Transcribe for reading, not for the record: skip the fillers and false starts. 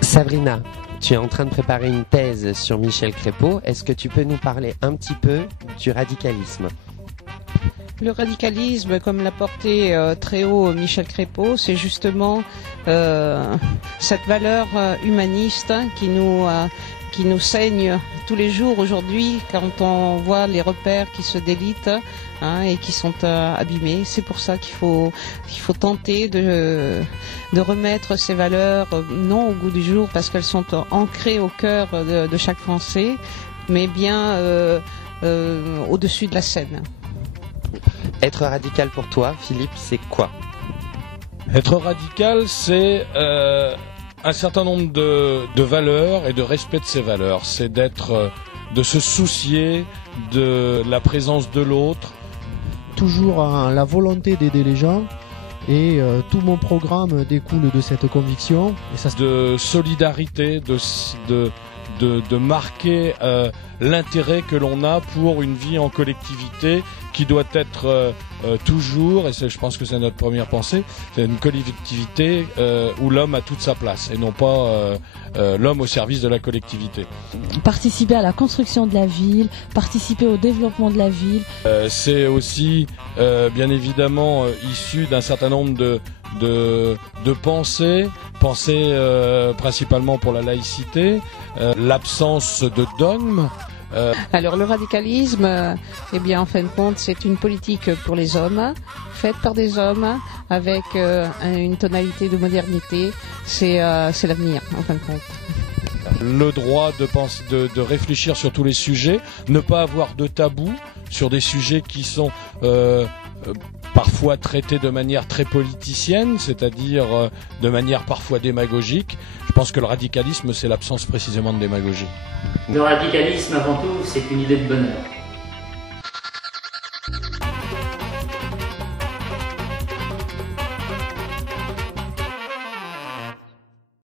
Sabrina, tu es en train de préparer une thèse sur Michel Crépeau. Est-ce que tu peux nous parler un petit peu du radicalisme ? Le radicalisme, comme l'a porté très haut Michel Crépeau, c'est justement cette valeur humaniste qui nous saigne tous les jours aujourd'hui quand on voit les repères qui se délitent et qui sont abîmés. C'est pour ça qu'il faut tenter de remettre ces valeurs non au goût du jour parce qu'elles sont ancrées au cœur de chaque Français, mais bien au-dessus de la scène. Être radical pour toi, Philippe, c'est quoi ? Être radical, c'est un certain nombre de valeurs et de respect de ces valeurs. C'est de se soucier de la présence de l'autre. Toujours la volonté d'aider les gens et tout mon programme découle de cette conviction. Et ça... De solidarité, de marquer l'intérêt que l'on a pour une vie en collectivité qui doit être toujours, et je pense que c'est notre première pensée, c'est une collectivité où l'homme a toute sa place et non pas l'homme au service de la collectivité. Participer à la construction de la ville, participer au développement de la ville. C'est aussi bien évidemment issu d'un certain nombre de pensées principalement pour la laïcité, l'absence de dogme. Alors le radicalisme, eh bien en fin de compte, c'est une politique pour les hommes, faite par des hommes, avec une tonalité de modernité. C'est l'avenir, en fin de compte. Le droit de réfléchir sur tous les sujets, ne pas avoir de tabou sur des sujets qui sont parfois traités de manière très politicienne, c'est-à-dire de manière parfois démagogique. Je pense que le radicalisme, c'est l'absence précisément de démagogie. Le radicalisme, avant tout, c'est une idée de bonheur.